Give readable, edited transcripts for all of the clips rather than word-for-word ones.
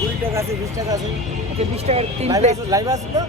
20 টাকা আছে 20 টাকা আছে। আচ্ছা 20 টাকার 3 লাইভ প্লেট। আছে তো?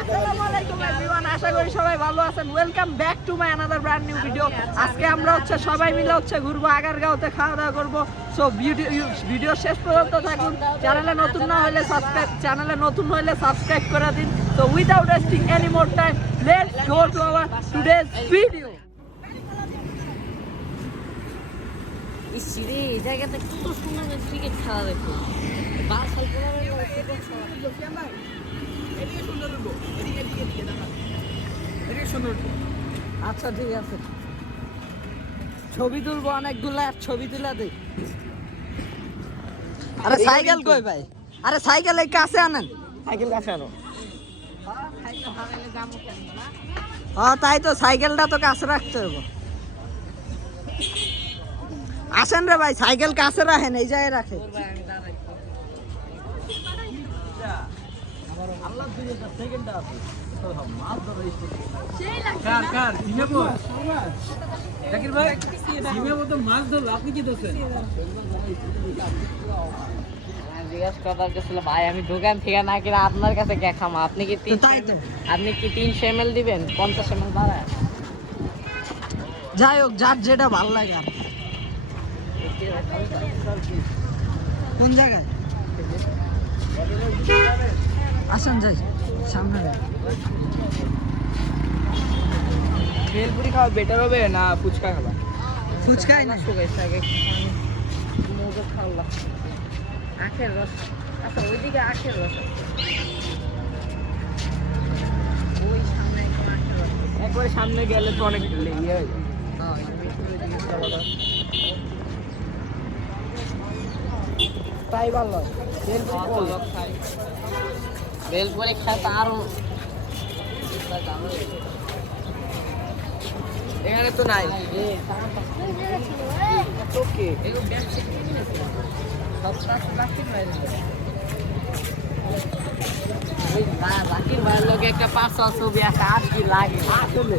আসসালামু আলাইকুম एवरीवन, আশা করি সবাই ভালো আছেন। Welcome back to my another brand new video. আজকে আমরা সবাই মিলে ঘুরবো, আগারগাঁওতে খাওয়া দাওয়া করবো। সো ভিডিও শেষ পর্যন্ত থাকুন। চ্যানেলে নতুন হলে সাবস্ক্রাইব করে দিন। তো without wasting any more time, let's go to our today's video. ইসরে এই জায়গাতে কত সুন্দর ক্রিকেট খেলা দেখো। বাসাল আচ্ছা ঠিক আছে, ছবি তুলবো অনেকগুলা, ছবি তুলে দে। আরে সাইকেল কই ভাই? আরে সাইকেল এই কাছে আনেন। সাইকেল কাছে আনো। হ্যাঁ তাই তো, সাইকেলটা তো কাছে রাখতে হবে। আসেন রে ভাই, সাইকেল কাছে রাখেন, এই জায়গায় রাখে। জিজ্ঞাসা করার ছিল ভাই, আমি দোকান থেকে না কিনা আপনার কাছে কে খামা? আপনি কি আপনি কি 300 ml দিবেন? 50 ml বাড়ায়? যাই হোক, যার যেটা ভালো লাগে। আর কোন জায়গায় আসেন, যাই সামনে। ভেলপুরি খাওয়া বেটার হবে না ফুচকা খাবা? ফুচকাই না, মুখে খাওয়া আখের রস। আচ্ছা ওইদিকে আখের রস আছে। ওই সামনে একটা আখের রস আছে। একবারে সামনে গেলে তো অনেক ইয়ে হয়ে যায়। তাই ভালো। ভেলপুরি খায় তো আরো এখানে তো নাই। ওকে রাকির ভাইয়ের লোক একটা 500 ছবি আছে, আর কি লাগে আসলে।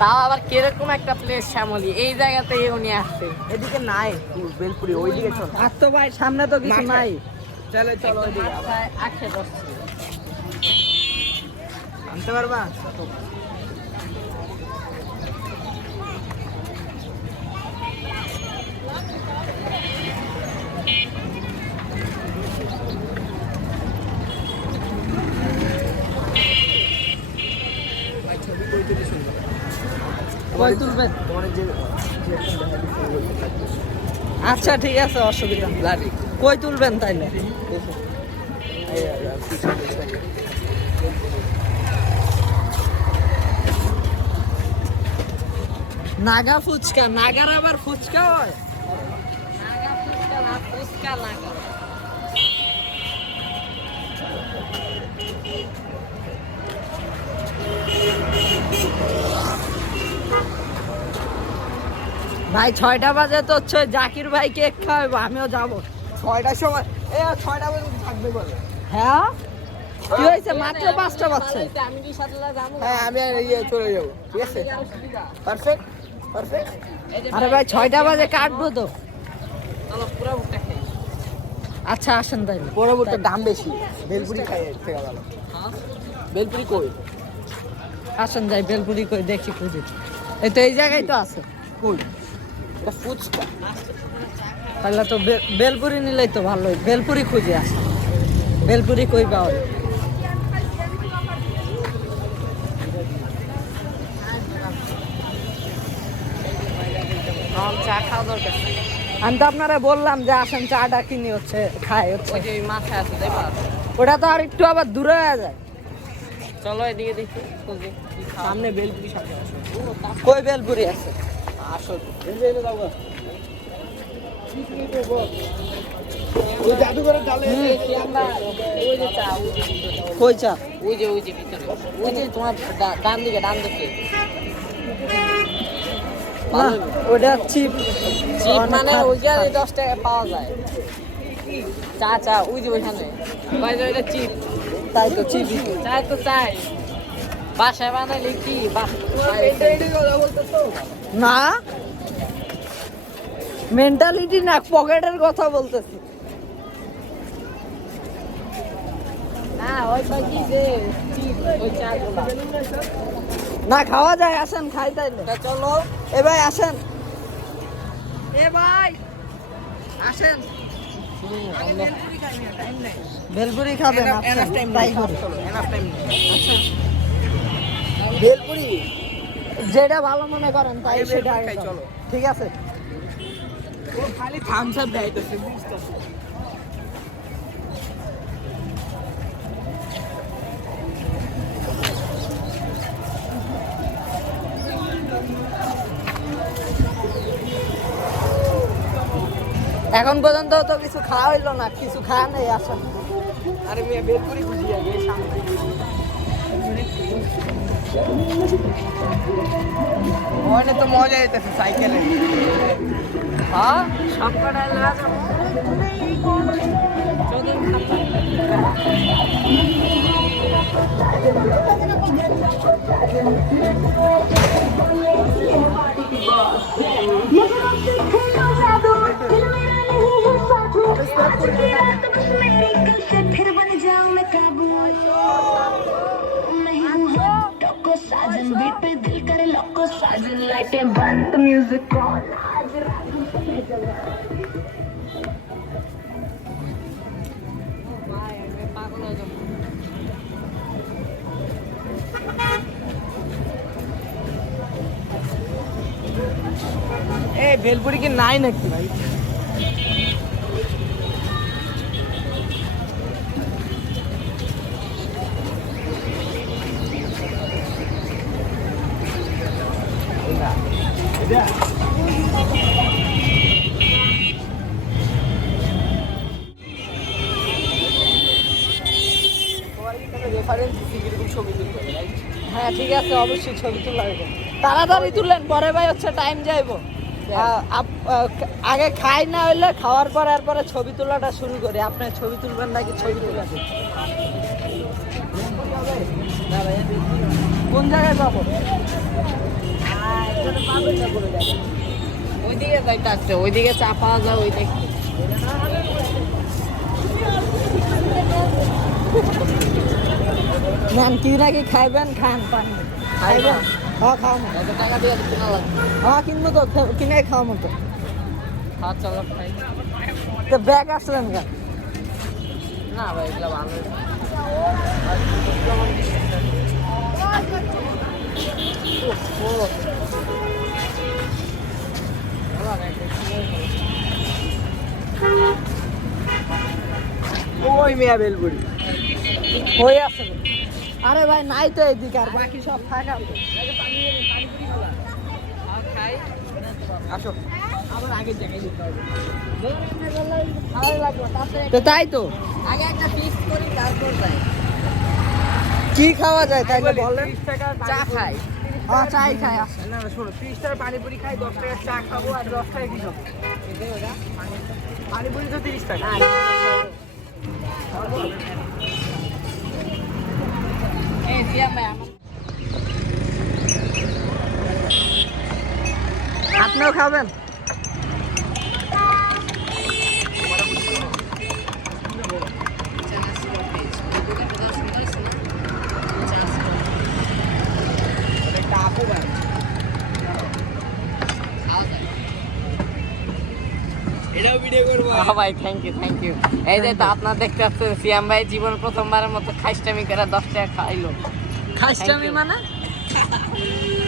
তাও আবার কিরকম একটা প্লেস শ্যামলী, এই জায়গাতে উনি আসছে। এদিকে নাই বেলপুরি, ওইদিকে চল। আর তো ভাই সামনে তো কিছু মাঠে। নাই। চলো চলো ওইদিকে মাথায় আখের রস ছিল। আনতে পারবা? কই তুলবেন? আচ্ছা ঠিক আছে, অসুবিধা নেই। কই তুলবেন তাইলে? নাগা ফুচকা, নাগার আবার ফুচকা হয়? নাগা ফুচকা না, ফুচকা নাগা। ভাই 6টা বাজে তো হচ্ছে, জাকির ভাই কেক খাওয়াবো, আমিও যাবো। 6টার সময় 6টা পর্যন্ত থাকবে বলে। হ্যাঁ কি হয়েছে? মাত্র 5টা বাজছে। আমি কি সাথে যাবো? হ্যাঁ আমি আর চলে যাবো, ঠিক আছে? Perfect perfect. আরে ভাই 6টা বাজে কাটবো তো। চলো পুরো ভুট্টা খাই। আচ্ছা আসেন তাইলে। পরবর্তী দাম বেশি, বেলপুরি খাই এর থেকে ভালো। বেলপুরি কই? আসেন যাই, বেলপুরি কই দেখি খুঁজি। এই তো এই জায়গায় তো আছে। কই? এটা ফুচকা। তাহলে তো বেলপুরি নিলেই তো ভালোই। বেলপুরি খুঁজে আসে, বেলপুরি কই পাওয়া যায়? চা খাওয়া দরকার। আমি তো আপনারা বললাম যে আসেন চাটা কিনি, খাই হচ্ছে। ওই যে মাথায় আছে দেখবা? ওটা তো আর একটু আবার দূরে হয়ে যায়। চলো এদিকে দেখি খুঁজি। সামনে বেলপুরি সামনে আসো। কই বেলপুরি আছে? আসো ওই জাদুঘরের ডালে দেখি আমরা। ওই যে চা, ওই যে ভিতরে। কই চা? ওই যে ভিতরে। ওই যে তোমার ডান দিকে না ওটা চিপ। চিপ মানে ওই যে 10 টাকা পাওয়া যায়। চা ওই যে ওইখানে ভাই, ওইটা চিপ। তাই তো চিপ। চাই তো চাই, বাসায় বানাইলে কি না, মেন্টালিটি না, পকেটের কথা বলতেছি। হ্যাঁ ওই তো কি যে ওই চাগুলা না খাওয়া যায়, আসেন খাই তাইলে। চলো এ ভাই আসেন, এ ভাই আসেন। ভেলপুরি খাবেন? তাই করুন। ভেলপুরি যেটা ভালো মনে করেন তাই সেটা আগে খাই, খান। চলো। ঠিক আছে। ও খালি থামস আপ দেয়তেছে বুঝতেছি। এখন পর্যন্ত তো কিছু খাওয়া হইলো না, কিছু খাওয়া নেই, আসেন। আরে মেয়ে ভেলপুরি খুঁজি আগে সামনে। ওখানে তো মজা যেতেছে সাইকেলে। হ্যাঁ সব কটা লাগা যাবো চোদন साजन बीट पे दिल करे लोको साजन लाइटें बंद म्यूजिक ऑन পাগল হয়ে যাবো এই ভেলপুরি কি নাই নাকি ভাই? হ্যাঁ ঠিক আছে, অবশ্যই ছবি তোলা হবে। তাড়াতাড়ি তুলেন, পরে ভাই হচ্ছে টাইম যাইবো। আগে খাই না হইলে খাওয়ার পরে আর পরে ছবি তোলাটা শুরু করি। আপনি ছবি তুলবেন নাকি ছবি তুলেন? কোন জায়গায় যাবো? ওইদিকে যাইতে আসছে, ওইদিকে চা পাওয়া যায় ওই দেখতে নেন, কি নাকি খাইবেন? খান পানি খাইবেন? হ্যাঁ খাও। কত টাকা দিয়ে কিনা লাগবে হ্যাঁ কিনবো তো, কিনে খাওয়া মতো। হ্যাঁ চলো খাই তো ব্যাগ আসলেন কেন? না ভাই এগুলো ভালো ওই মেয়া ভেলপুরি হয়ে আছে। আরে ভাই নাই তো এদিকে, আর বাকি সব থাকা। খাই আসো। আবার আগের জায়গায় যেতে হবে তো তাই তো, আগে একটা ফিক্স করি তারপর যাই কি খাওয়া যায় তাইলে বলেন? 30 টাকার চা খাই হ্যাঁ চাই খাই, আসেন। না না শোনো, 30 টাকার পানিপুরি খাই, 10 টাকার চা খাবো আর 10 টাকা কি খাবো? পানিপুরি তো 30 টাকা। এই দিয়া ভাই আমার আপনিও খাবেন? এটাও ভিডিও করবো। ভাই থ্যাংক ইউ এই যে তো আপনার দেখতে পাচ্ছেন সিয়াম ভাই জীবন প্রথমবারের মতো খাইস্টামি করে 10 টাকা খাইলো খাইস্টামি Thank you. মানে?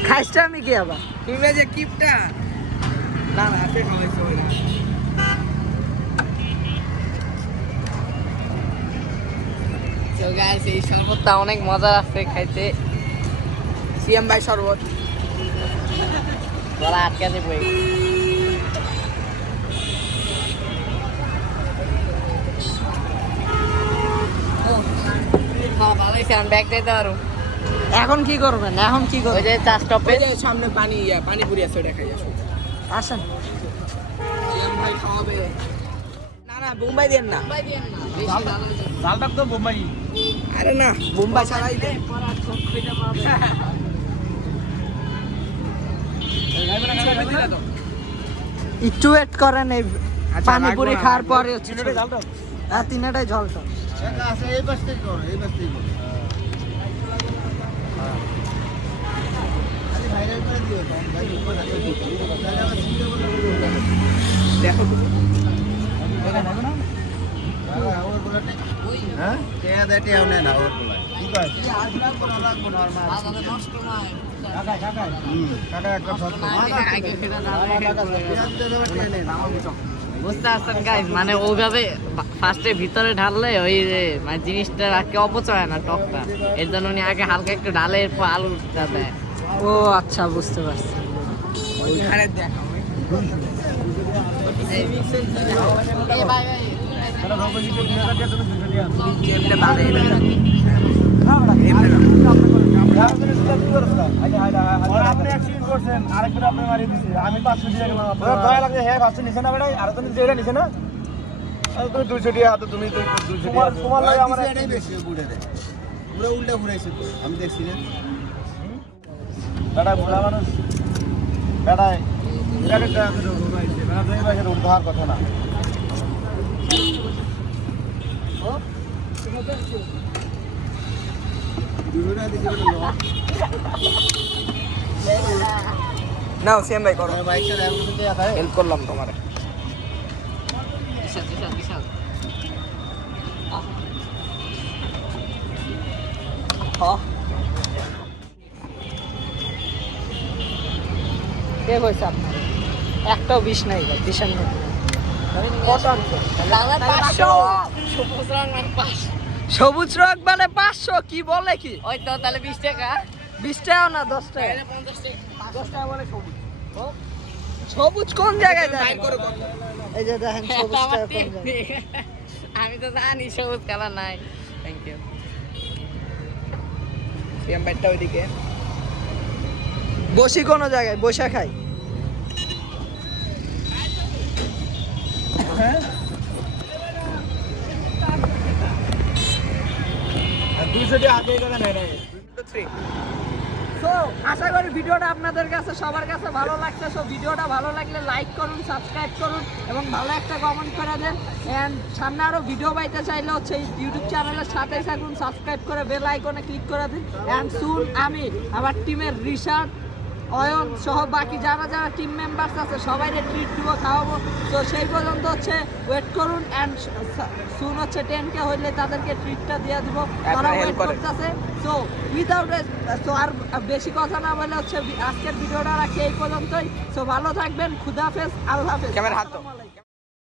খাইস্টামি কি আবার? তুমি যে কিপটা না না আপনি খাওয়াইছো ওই তো গাইস এই শরবতটা অনেক মজা আছে খাইতে সিএম ভাই শরবত। গলা আটকে দেবো হ্যাঁ ভালো হয়েছে আমি ব্যাগ দিতে পারো এখন কি করবেন? এখন কি ওই করবেন? যে চা স্টপে ওই যে সামনে পানিপুরি আছে, ওটা খাই আসো। আসেন। সিএম ভাই খাওয়াবে। না না বোম্বাই দেন না। ঝালটা তো বোম্বাই। আরে না বোম্বাই ছাড়াই দেন। একটু ওয়েট করেন, এই আচ্ছা, পানিপুরি রাখবো না, খাওয়ার রাখবো। পরে হচ্ছে ঝালটা। হ্যাঁ 3টাই ঝলটা। এই পাশ থেকে করো, এই পাশ থেকে করো। খালি ভাইরাল করে দিও, ভাই উপর আছে। তাহলে আবার সিঙ্গেল বলে দেখো ওর বলাতে হ্যাঁ টেয়া দে টেয়া নেন না ওর বলা ঠিক আছে নষ্ট নয় কাকা একটা সত্য আগে ফেরা দাঁড়ায় টেয়া দে দেবে টেয়া নেন আমার বুঝো বুঝতে পারছেন গাইজ, মানে ওইভাবে ফার্স্টে ভিতরে ঢাললে ওই যে মানে জিনিসটা আগে অপচয় না টকটা, এর জন্য উনি আগে হালকা একটু ঢালে এরপর আলুটা দেয়। ও আচ্ছা, বুঝতে পারছি। ওইখানে দেখো এই ভাই ভাই আপনি অ্যাক্সিডেন্ট করছেন, আরেকবার আপনি মারিয়ে দিছে, আমি 500 দিয়ে গেলাম। দয়া লাগে হ্যাঁ 500 নিছে না বেটা, আর তুমি যেটা নিছে না তুমি 200 দিয়ে হাতে, তুমি 200 তোমার লাগে আমার এটাই বেশি বুড়ে দেয় পুরো উল্টা ঘুরাইছে তো আমি দেখছি রে বেটা বুড়া মানুষ বেটায় বিরাট একটা রোগাইছে, বেটা দুই ভাগের উদ্ধার কথা না। দুটোটা দিকে বলে নাও সিএম ভাই করো, বাইকটা এখন থেকে আছে হেল্প করলাম তোমার। বিশাল বিশাল বিশাল কে কইছে আপনার? একটাও বিষ নাই ভাই, বিষের নেই। কত আনছো? সবুজ রং মানে 500। সবুজ রং মানে 500, কি বলে কি? ওই তো তাহলে 20 টাকা 20 টাকা না 10 টাকা? তাহলে 50 টাকা 10 টাকা বলে সবুজ। সবুজ কোন জায়গায় দেখেন? এই যে দেখেন সবুজ আমার টাকা কোন জায়গায়। টেকনিক। আমি তো জানি সবুজ কালার নাই। Thank you. সিএম ভাইটা ওইদিকে বসি কোন জায়গায়, বসে খাই। আর 200 দিয়ে হাতে গেলে নেই নাই। সো আশা করি ভিডিওটা আপনাদের কাছে সবার কাছে ভালো লাগছে। সো ভিডিওটা ভালো লাগলে লাইক করুন, সাবস্ক্রাইব করুন এবং ভালো একটা কমেন্ট করে দেন। এন্ড সামনে আরো ভিডিও পাইতে চাইলে হচ্ছে ইউটিউব চ্যানেলের সাথে থাকুন, সাবস্ক্রাইব করে বেল আইকনে ক্লিক করে দিন। এন্ড সুন আমি আমার টিমের রিশাদ, অয়ন সহ বাকি যারা যারা টিম মেম্বার্স আছে সবাইকে ট্রিট দিব, খাওয়াবো। তো সেই পর্যন্ত হচ্ছে ওয়েট করুন। এন্ড সুন হচ্ছে 10K হইলে তাদেরকে ট্রিটটা দিয়ে দিব, তারা ওয়েট করতেছে। সো উইদাউট সো আর বেশি কথা না বলে হচ্ছে আজকের ভিডিওটা রাখি এই পর্যন্তই। সো ভালো থাকবেন, খুদাহাফেজ, আল্লাহ হাফেজ।